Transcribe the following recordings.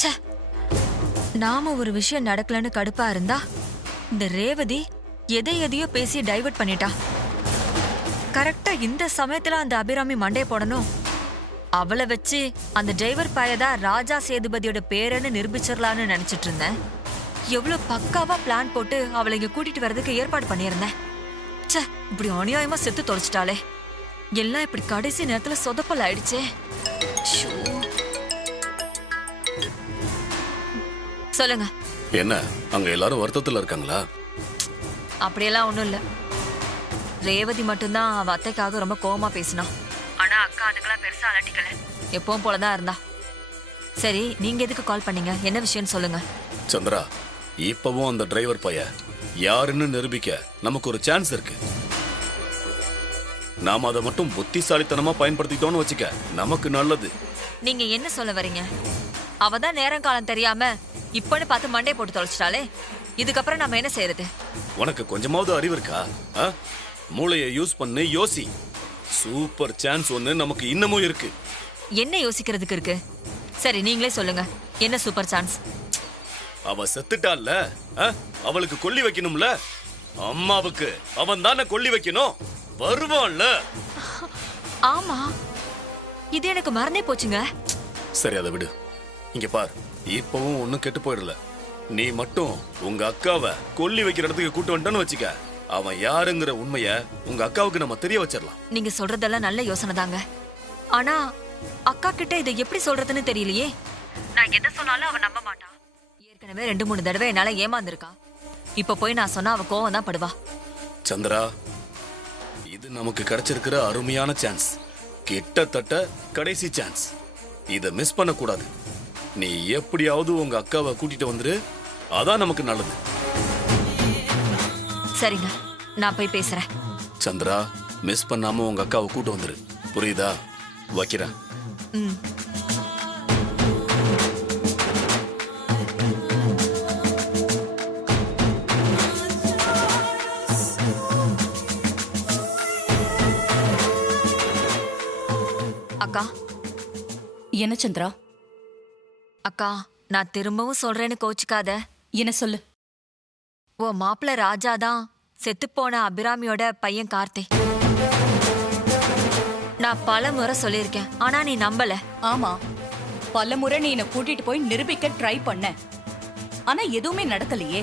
ச்சே, நாம ஒரு விஷயம் நடக்கலன்னு கடுப்பா இருந்தா இந்த ரேவதி எதையோ பேசி டைவர்ட் பண்ணிட்டா. கரெக்டா இந்த சமயத்துல அந்த அபிராமி மண்டைய போடணும். அவளை வச்சு அந்த டிரைவர் பையதான் ராஜா சேதுபதியோட பேரன்னு நிரூபிச்சிடலான்னு நினைச்சிட்டு இருந்தேன். எவ்வளவு பக்காவா பிளான் போட்டு அவளை இங்க கூட்டிட்டு வர்றதுக்கு ஏற்பாடு பண்ணியிருந்தேன். ச்சே, இப்படி அநியாயமா செத்து தொலைச்சிட்டாளே. எல்லாம் இப்படி கடைசி நேரத்துல சொதப்பல் ஆயிடுச்சே. சொல்லுங்க. என்ன அங்க எல்லாரும் வருத்தத்துல இருக்காங்களா? அப்படியெல்லாம் ஒண்ணும் இல்ல. ரேவதி மட்டும்தான் அவ அத்தைக்காக ரொம்ப கோவமா பேசினா. ஆனா அக்கா அதுக்கெல்லாம் பெருசா அலட்டிக்கல. எப்பவும் போலதான் இருந்தா. சரி, நீங்க எதுக்கு கால் பண்ணீங்க? என்ன விஷயம் சொல்லுங்க. சந்திரா, இப்பவும் அந்த டிரைவர் பைய யாருன்னு நிரூபிக்க நமக்கு ஒரு சான்ஸ் இருக்கு. நாம அதை மட்டும் புத்திசாலித்தனமா பயன்படுத்திட்டோம்னு வச்சுக்க, நமக்கு நல்லது. நீங்க என்ன சொல்ல வரீங்க? அவதான் நேரம் காலம் தெரியாம இப்பன்னு பார்த்து மண்டே போட்டு தொலைச்சிட்டாலே. இதுக்கப்புறம் நம்ம என்ன செய்யறது? உனக்கு கொஞ்சமாவது அறிவு இருக்கா? மூளையை யூஸ் பண்ணி யோசி. சூப்பர் சான்ஸ் ஒண்ணு நமக்கு இன்னமும் இருக்கு. என்ன யோசிக்கிறதுக்கு இருக்கு? சரி, நீங்களே சொல்லுங்க, என்ன சூப்பர் சான்ஸ்? அவ செத்துட்டால்ல, அவளுக்கு கொல்லி வைக்கணும்ல. அம்மாவுக்கு அவன் தானே கொல்லி வைக்கணும். வருவான்ல. ஆமா, இது எனக்கு மறந்தே போச்சுங்க. சரி, அதை விடு. இங்க பார், இப்பவும் ஒண்ணும் கெட்டு போயிடல. நீ மட்டும் உங்க அக்காவை கொல்லி வைக்கிற இடத்துக்கு கூட்டு வந்துட்டன்னு வச்சுக்க, அவன் யாருங்கிற உண்மைய உங்க அக்காவுக்கு நம்ம தெரிய வச்சிடலாம். நீங்க சொல்றதெல்லாம் நல்ல யோசனை தாங்க. ஆனா அக்கா கிட்ட இதை எப்படி சொல்றதுன்னு தெரியலையே. நான் எதை சொன்னாலும் அவ நம்ப மாட்டா. ஏற்கனவே 2-3 தடவை என்னால ஏமாந்துருக்கா. இப்ப போய் நான் சொன்னா அவ கோவம் தான் படுவா. சந்திரா, இது நமக்கு கிடைச்சிருக்கிற அருமையான சான்ஸ். கிட்டத்தட்ட கடைசி சான்ஸ். இத மிஸ் பண்ண கூடாது. நீ எப்படியாவது உங்க அக்காவை கூட்டிட்டு வந்துரு. அதான் நமக்கு நல்லது. சரிங்க, நான் போய் பேசுறேன். சந்திரா, மிஸ் பண்ணாம உங்க அக்காவை கூட்டு வந்துரு. புரியுதா? வைக்கிறேன். அக்கா. என்ன சந்திரா? அக்கா, நான் திரும்பவும் சொல்றேன்னு கோச்சுக்காத. என்ன சொல்லு. ஓ மாப்பிள்ள ராஜாதான் செத்துப்போன அபிராமியோட பையன் கார்த்தி. நான் பல முறை சொல்லியிருக்கேன், ஆனா நீ நம்பல. ஆமா, பல முறை நீ என்ன கூட்டிட்டு போய் நிரூபிக்க ட்ரை பண்ண. ஆனா எதுவுமே நடக்கலையே.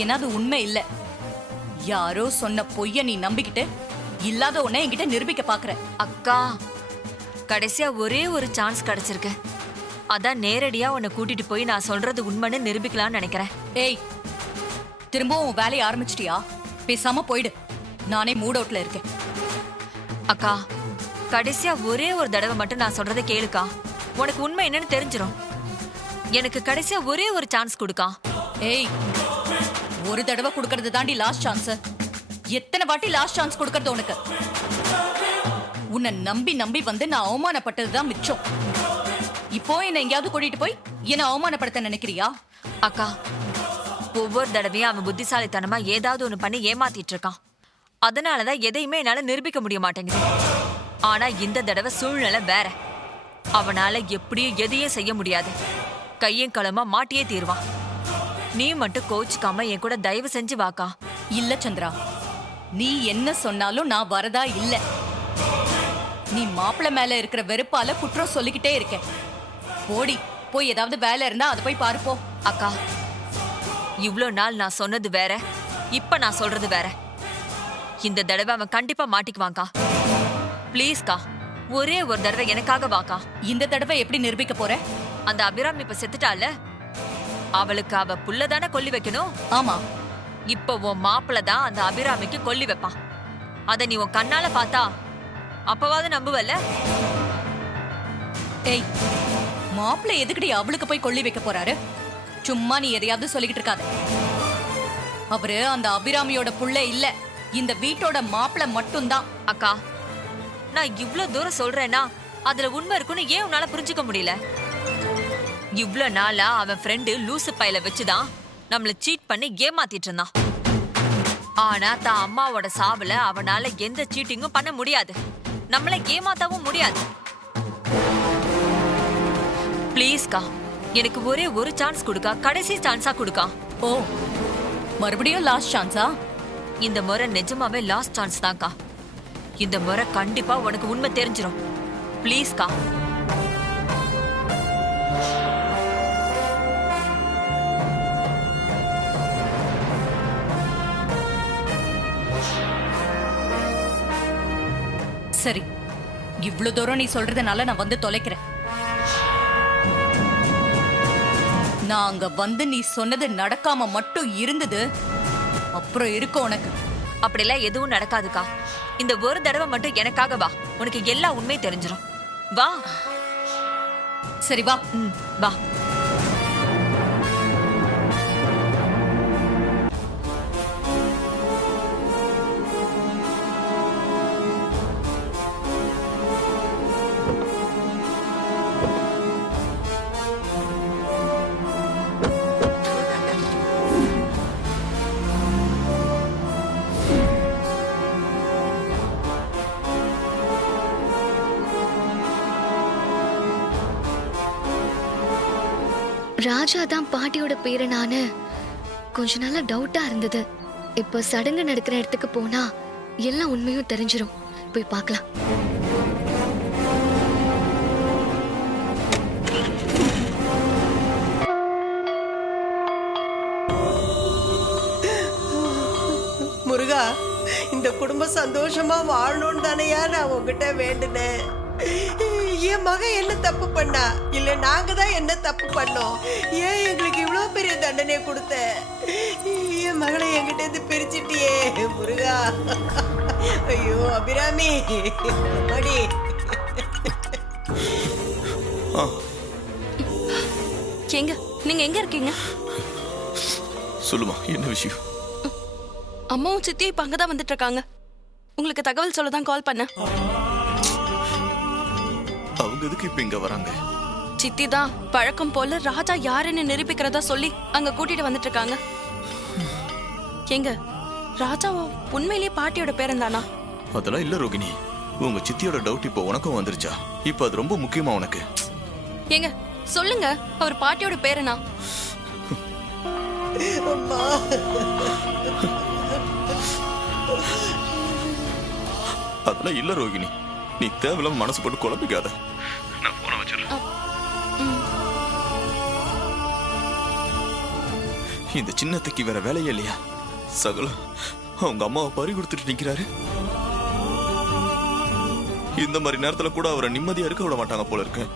ஏன்னா அது உண்மை இல்ல. யாரோ சொன்ன பொய்ய நீ நம்பிக்கிட்டு இல்லாத உன்னை என்கிட்ட நிரூபிக்க பாக்குற. அக்கா, கடைசியா ஒரே ஒரு சான்ஸ் கிடைச்சிருக்கு. அதான் நேரடியா உன்னை கூட்டிட்டு போய் நான் சொல்றது உண்மைன்னு நிரூபிக்கலாம்னு நினைக்கிறேன். ஏய், திரும்பவும் உன் வேலையை ஆரம்பிச்சிட்டியா? பேசாம போயிடு. நானே மூட் அவுட்ல இருக்கேன். அக்கா, கடைசியா ஒரே ஒரு தடவை மட்டும் நான் சொல்றதை கேளுக்கா. உனக்கு உண்மை என்னன்னு தெரிஞ்சிரும். எனக்கு கடைசியா ஒரே ஒரு சான்ஸ் கொடுக்கா. ஏய், ஒரு தடவை கொடுக்கறது தாண்டி லாஸ்ட் சான்ஸ். எத்தனை வாட்டி லாஸ்ட் சான்ஸ் கொடுக்கறது உனக்கு? உன்னை நம்பி நம்பி வந்து நான் அவமானப்பட்டதுதான் மிச்சம். இப்போ என்ன எங்கேயாவது கூட்டிட்டு போய் என்ன அவமானப்படுத்த நினைக்கிறியா? அக்கா, ஒவ்வொரு தடவையும் அவன் புத்திசாலித்தனமா ஏதாவது ஒண்ணு பண்ணி ஏமாத்திட்டு இருக்கான். அதனாலதான் எதையுமே என்னால நிரூபிக்க முடிய மாட்டேங்குது. ஆனா இந்த தடவை சூழ்நிலை வேற. அவனால எப்படியும் எதையும் செய்ய முடியாது. கையும் களமா மாட்டியே தீர்வான். நீ மட்டும் கோச்சுக்காம என் கூட தயவு செஞ்சு வாக்கா. இல்ல சந்திரா, நீ என்ன சொன்னாலும் நான் வரதா இல்ல. நீ மாப்பிள்ள மேல இருக்கிற வெறுப்பால குற்றம் சொல்லிக்கிட்டே இருக்க. போடி, போய் ஏதாவது வேலை இருந்தா அதை போய் பாருப்போ. அக்கா, இவ்ளோ நாள் நான் சொன்னது வேற, இப்ப நான் சொல்றது வேற. இந்த தடவை அவன் கண்டிப்பா மாட்டிக்குவான்க்கா. பிளீஸ்க்கா, ஒரே ஒரு தடவை எனக்காக வாக்கா. இந்த தடவை எப்படி நிரூபிக்க போற? அந்த அபிராமி இப்ப செத்துட்டால, அவளுக்கு அவ புள்ளதானே கொல்லி வைக்கணும். ஆமா, இப்ப உன் மாப்பிள்ள தான் அந்த அபிராமிக்கு கொல்லி வைப்பான். அத நீ உன் கண்ணால பார்த்தா அப்பவாவது நம்புவல்ல? ஏய், மாப்பிள்ள எதுக்கடி அவளுக்கு போய் கொல்லி வைக்க போறாரு? சும்மா நீ எதையாவது சொல்லிக்கிட்டு இருக்காத. அவரு அந்த அபிராமியோட புள்ள இல்ல, இந்த வீட்டோட மாப்பிள்ள மட்டும்தான். அக்கா, நான் இவ்ளோ தூரம் சொல்றேன்னா அதுல உண்மை இருக்குன்னு ஏன் உன்னால புரிஞ்சுக்க முடியல? இவ்ளோ நாளா அவன் ஃப்ரெண்டு லூசு பையில வச்சுதான் நம்மள சீட் பண்ணி ஏமாத்திட்டு இருந்தான். ஆனா தான் அம்மாவோட சாவுல அவனால எந்த சீட்டிங்கும் பண்ண முடியாது. நம்மள ஏமாத்தவும் முடியாது. பிளீஸ்க்கா, எனக்கு ஒரே ஒரு சான்ஸ் கொடுக்கா, கடைசி சான்ஸா கொடுக்கா. ஓ, மறுபடியும் லாஸ்ட் சான்ஸா? இந்த முறை நிஜமாவே லாஸ்ட் சான்ஸ் தான்க்கா. இந்த முறை கண்டிப்பா உனக்கு உண்மை தெரிஞ்சிடும். ப்ளீஸ்க்கா. சரி, இவ்வளவு தூரம் நீ சொல்றதுனால நான் வந்து தொலைக்கிறேன். நான் அங்க வந்து நீ சொன்னது நடக்காம மட்டும் இருந்தது, அப்புறம் இருக்கு உனக்கு. அப்படிலாம் எதுவும் நடக்காதுக்கா. இந்த ஒரு தடவை மட்டும் எனக்காக வா, உனக்கு எல்லா உண்மையும் தெரிஞ்சிடும். வா. சரி வா. வா. ராஜா தான் பாட்டியோட பேரனானு கொஞ்ச நாளா டவுட்டா இருந்தது. இப்ப சடங்கு நடக்கிற இடத்துக்கு போனா எல்லா உண்மையும் தெரிஞ்சிரும். போய் பார்க்கலாம். முருகா, இந்த குடும்பம் சந்தோஷமா வாழணும்னு தானையா நான் உங்ககிட்ட வேண்டுனேன். என் மகன் என்ன தப்பு பண்ணா? இல்ல நாங்க தான் என்ன தப்பு பண்ணோம்? ஏன் எங்களுக்கு இவ்வளவு பெரிய தண்டனை கொடுத்த? என் மகளை என்கிட்ட இருந்து பிரிச்சிட்டியே முருகா. ஐயோ அபிராமி, அடி. எங்க நீங்க எங்க இருக்கீங்க? சொல்லுமா, என்ன விஷயம்? அம்மாவும் சித்தியும் இப்ப அங்கதான் வந்துட்டு இருக்காங்க. உங்களுக்கு தகவல் சொல்லதான் கால் பண்ண. அவங்க எதுக்கு இப்ப இங்க வராங்க? சித்தி தான் பழக்கம் போல ராஜா யாருன்னு நிரூபிக்கிறதா சொல்லி அங்க கூட்டிட்டு வந்துட்டு இருக்காங்க. எங்க ராஜா உண்மையிலேயே பாட்டியோட பேரன் தானா? அதெல்லாம் இல்ல ரோகிணி. உங்க சித்தியோட டவுட் இப்போ உனக்கும் வந்துருச்சா? இப்ப அது ரொம்ப முக்கியமா உனக்கு? எங்க சொல்லுங்க, அவர் பாட்டியோட பேரனா? அதெல்லாம் இல்ல ரோகிணி. நீ தேவையில்லாம மனசு போட்டு குழப்பிக்காத. நான் போன வச்சிடறேன். இந்த சின்னத்துக்கு வேற வேலையே இல்லையா? சகலம் அவங்க அம்மாவை பறி கொடுத்துட்டு நிக்கிறாரு. இந்த மாதிரி நேரத்துல கூட அவரை நிம்மதியா இருக்க விட மாட்டாங்க போல இருக்கு.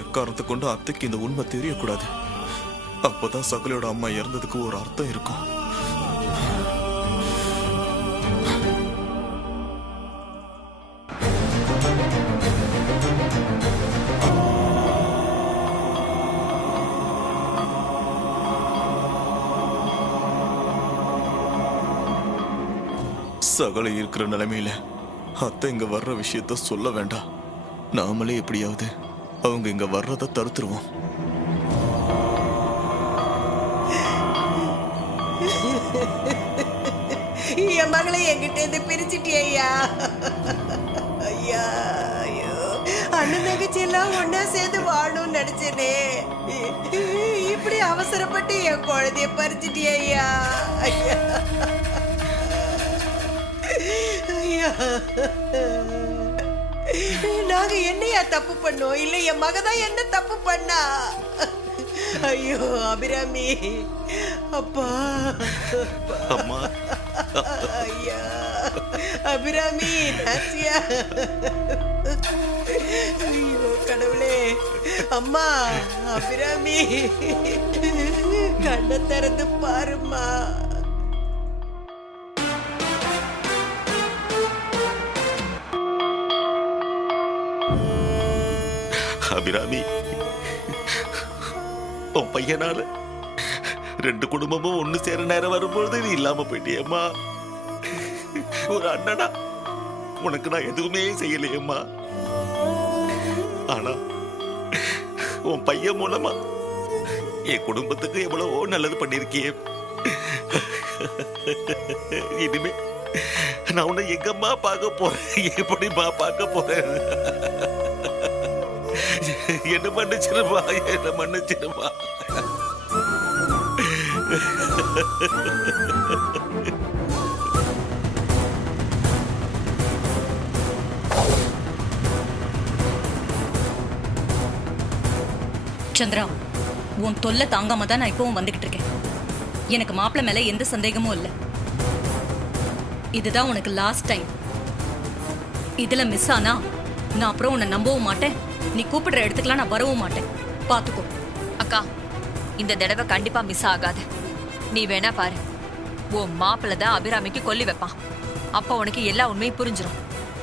எக்காரணத்தை கொண்டு அத்தைக்கு இந்த உண்மை தெரியக்கூடாது. அப்பதான் சகலோட அம்மா இறந்ததுக்கு ஒரு அர்த்தம் இருக்கும். சகல இருக்கிற நிலைமையில அத்தை இங்க வர்ற விஷயத்த சொல்ல வேண்டாம். நாமளே எப்படியாவது அவங்க இங்க வர்றத தடுத்துருவோம். என் மகளை என்கிட்ட இருந்து பிரிச்சுட்டியா ஐயா? ஐயா, ஐயோ, அண்ணன் தங்கச்சி எல்லாம் ஒன்னா சேர்ந்து வாழணும்னு நினைச்சேனே. இப்படி அவசரப்பட்டு என் குழந்தைய பறிச்சுட்டியா ஐயா? ஐயா, ஐயா, நாங்க என்னையா தப்பு பண்ணோம்? இல்ல என் மகதான் என்ன தப்பு பண்ணா? ஐயோ அபிராமி, அப்பா, அம்மா, ஐயா அபிராமி, நாச்சியா, ஐயோ கடவுளே, அம்மா அபிராமி, கண்ணை திறந்து பாருமா. அபிராமி, உன் பையனால 2 குடும்பமும் ஒண்ணு சேர நேரம் வரும்பொழுது நீ இல்லாம போயிட்டியம்மா. ஒரு அண்ணனா உனக்கு நான் எதுவுமே செய்யலையம்மா. ஆனா உன் பையன் மூலமா என் குடும்பத்துக்கு எவ்வளவோ நல்லது பண்ணிருக்கியே. இனிமே நான் உன்னை எங்கம்மா பார்க்க போறேன்? எப்படிம்மா பார்க்க போறேன்? என்ன மன்னிச்சிருமா, என்ன மன்னிச்சிருமா. சந்திரா, உன் தொல்லை தாங்காம தான் நான் இப்பவும் வந்துகிட்டு இருக்கேன். எனக்கு மாப்பிள்ளை மேல எந்த சந்தேகமும் இல்லை. இதுதான் உனக்கு லாஸ்ட் டைம். இதுல மிஸ் ஆனா நான் அப்புறம் உன்னை நம்பவும் மாட்டேன். நீ கூப்பிடுற இடத்துக்குலாம் நான் வரவும் மாட்டேன். பாத்துக்கோ. அக்கா, இந்த தடவை கண்டிப்பா மிஸ் ஆகாது. நீ வேணா பாரு, உன் மாப்பிள்ள தான் அபிராமிக்கு கொல்லி வைப்பான். அப்ப உனக்கு எல்லா உண்மையும் புரிஞ்சிடும்.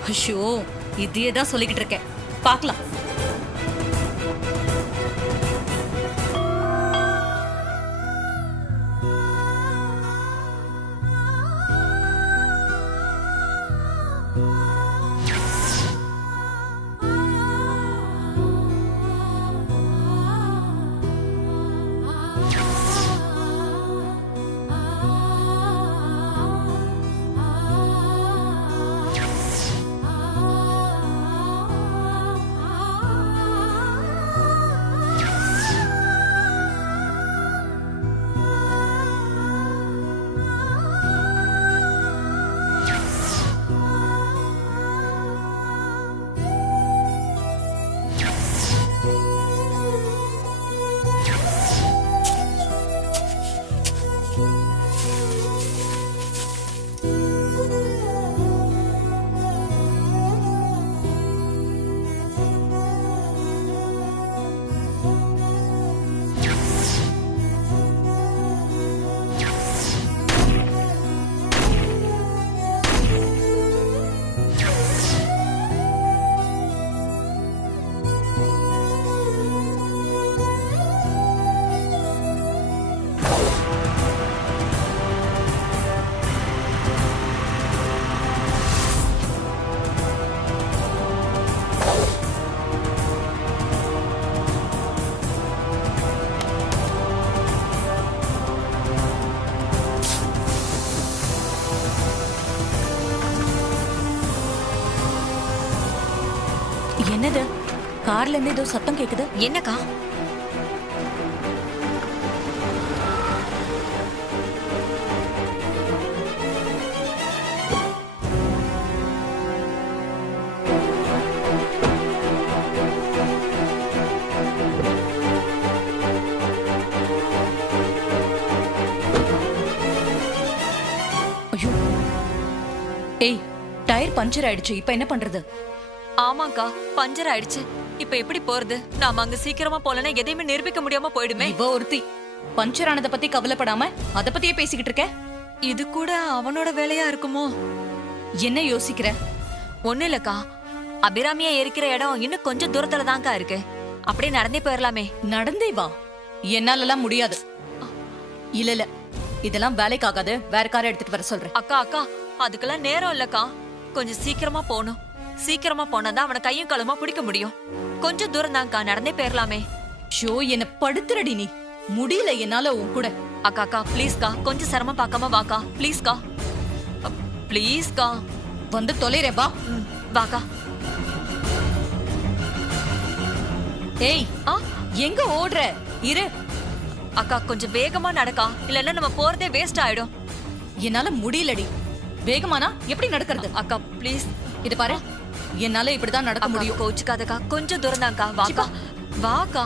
ஐயோ, இதையே தான் சொல்லிக்கிட்டு இருக்கேன். பார்க்கலாம். என்னது? கார்ல இருந்து ஏதோ சத்தம் கேக்குது. என்னக்கா? ஐயோ, ஏய், டயர் பஞ்சர் ஆயிடுச்சு. இப்ப என்ன பண்றது? ஆமாக்கா, பஞ்சர் ஆயிடுச்சு. இப்ப எப்படி போறது? நாம அங்க சீக்கிரமா போலனா எதையுமே நிரூபிக்க முடியாம போயிடுமே. இவ ஒருத்தி பஞ்சர் ஆனதை பத்தி கவலைப்படாம அத பத்தியே பேசிக்கிட்டு இருக்க. இது கூட அவனோட வேலையா இருக்குமோ? என்ன யோசிக்கிற? ஒண்ணு இல்லக்கா, அபிராமியா இருக்கிற இடம் இன்னும் கொஞ்சம் தூரத்துல தான்க்கா இருக்கு. அப்படியே நடந்தே போயிடலாமே. நடந்தே வா. என்னாலலாம் முடியாது. இல்ல இல்ல, இதெல்லாம் வேலைக்கு ஆகாது. வேற காரை எடுத்துட்டு வர சொல்றேன். அக்கா அக்கா, அதுக்கெல்லாம் நேரம் இல்லக்கா. கொஞ்சம் சீக்கிரமா போகணும். சீக்கிரமா போனாதான் அவனை கையும் களுமா பிடிக்க முடியும். கொஞ்சம் தூரம் தான்க்கா, நடந்தே போயிடலாமே. ஷோ, என்ன படுத்துறடி நீ. முடியல என்னால உன் கூட. அக்கா அக்கா, ப்ளீஸ்க்கா, கொஞ்சம் சிரமம் பார்க்காம வாக்கா. ப்ளீஸ்க்கா, ப்ளீஸ்க்கா. வந்து தொலைறே வா. வாக்கா. ஏய், எங்க ஓடுற? இரு. அக்கா, கொஞ்சம் வேகமா நடக்கா, இல்லன்னா நம்ம போறதே வேஸ்ட் ஆயிடும். என்னால முடியலடி. வேகமானா எப்படி நடக்கிறது? அக்கா ப்ளீஸ். இது பாரு, என்னால இப்படிதான் நடக்க முடியும். கோச்சுக்காதக்கா, கொஞ்சம் தூரம் தான்க்கா. வாக்கா வாக்கா,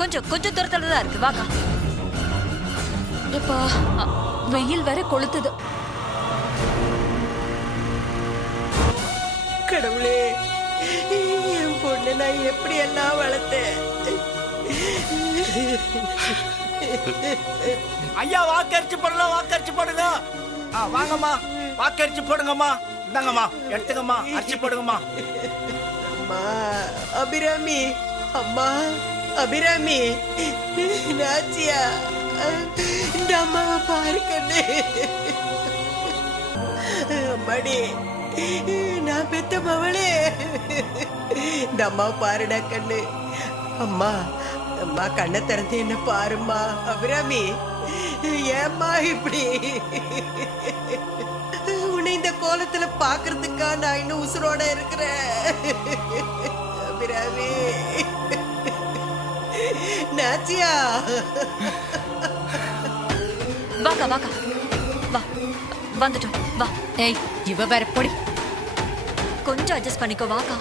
கொஞ்சம் தூரத்துல தான் இருக்கு. வாக்கா. எப்பா, வெயில் வேற கொளுத்துது. கடவுளே, என் பொண்ணு நான் எப்படி எல்லாம் வளர்த்தேன். ஐயா, வாக்கரிச்சு போடலாம், வாக்கரிச்சு போடுங்க. வாங்கம்மா, வாக்கரிச்சு போடுங்கம்மா. இந்தாங்கம்மா, எடுத்துங்கம்மா, அரிசி போடுங்கம்மா. அம்மா அபிராமி, அம்மா அபிராமி, நாச்சியா, இந்த அம்மாவை பாரு கண்ணு. அம்மாடி, நான் பெத்த மவளே, இந்த அம்மாவை பாருடா கண்ணு. அம்மா அம்மா, கண்ணை திறந்து என்ன பாரும்மா. அபிராமி, ஏம்மா இப்படி? உன்னை இந்த கோலத்துல பாக்குறதுக்கா நான் இன்னும் உசுரோட இருக்கிறேன். அபிராமி. நாச்சியா வாக்கா வாக்கா வா வந்துட்டோம் வா. ஏய் இவ வேற பொடி. கொஞ்சம் அட்ஜஸ்ட் பண்ணிக்கோ வாக்கா.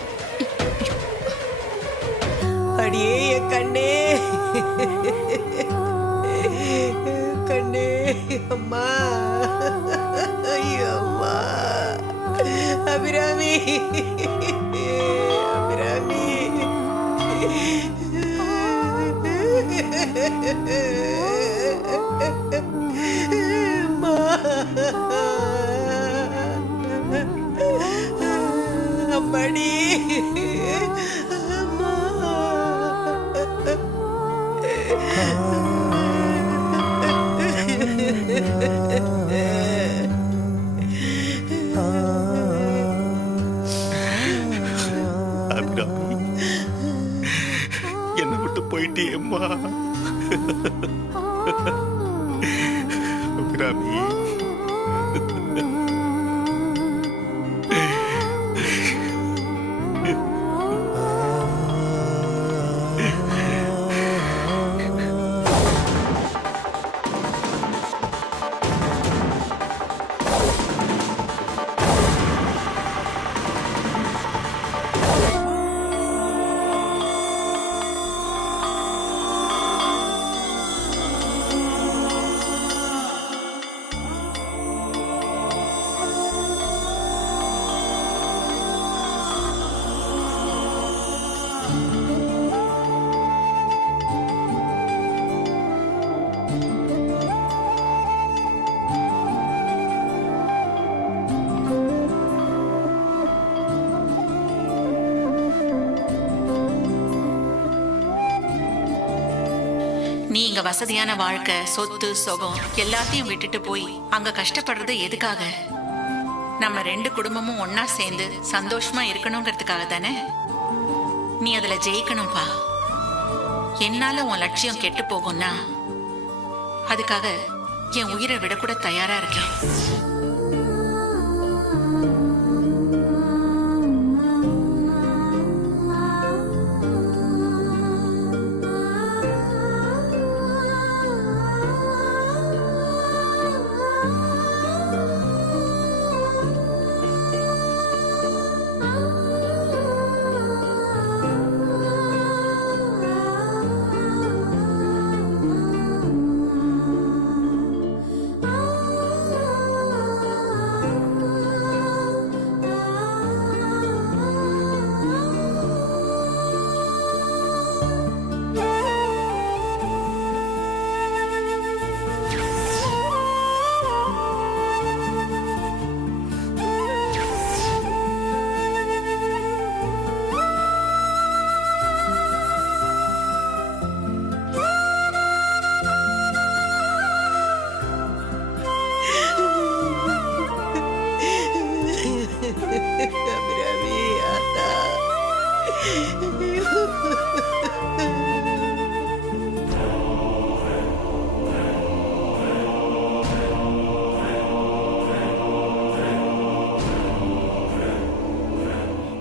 அடியே என் கண்ணே கண்ணே அம்மா ஐயோ அம்மா அபிராமி அபிராமி அம்மா அம்மாடி அம்மா அபிராமி, என்னை விட்டு போயிட்டியேம்மா. அபிராமி, நீ இங்க வசதியான வாழ்க்கை, சொத்து, சுகம் எல்லாத்தையும் விட்டுட்டு போய் அங்க கஷ்டப்படுறது எதுக்காக? நம்ம 2 குடும்பமும் ஒன்னா சேர்ந்து சந்தோஷமா இருக்கணுங்கிறதுக்காக தானே? நீ அதுல ஜெயிக்கணும்பா. என்னால உன் லட்சியம் கெட்டு போகும்னா அதுக்காக என் உயிரை விடக்கூட தயாரா இருக்கேன். அபிராமி ஆத்தா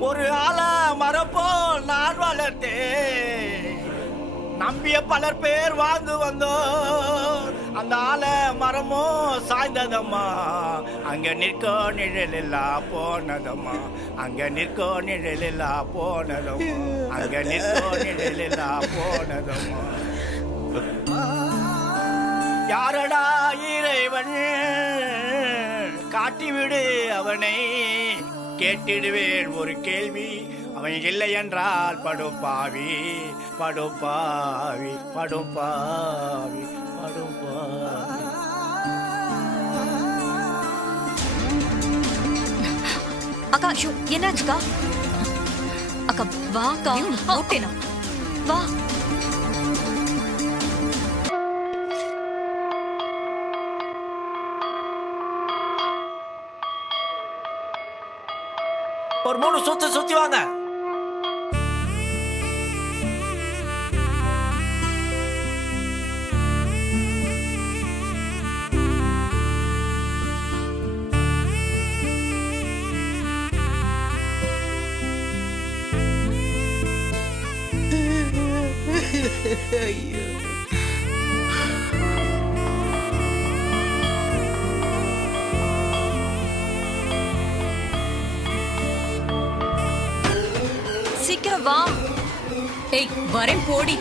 ஒரு ஆல மரப்போல் நான் வளர்த்தேன், நம்பிய பலர் பேர் வாழ்ந்து வந்தோம். அந்த ஆல மரமோ சாய்ந்ததம்மா, அங்க நிற்கோ நிழலில்லா போனதம்மா, அங்க நிற்கோ நிழலில்லா போனதம்மா, அங்க நிற்கோ நிழலில்லா போனதம்மா. யாரடா இறைவன், காட்டிவிடு அவனை, கேட்டிடுவேன் ஒரு கேள்வி, அவன் இல்லை என்றால் படுப்பாவி படுப்பாவி படுப்பாவி படுப்பாவி. அக்கா ஷூ என்னாச்சுக்கா? அக்கா வாக்கா. ஓகேனா வா. ஒரு 3 சுத்து சுத்தி வாங்க. ஐயோ வா. ஏய் வரேன் போடி.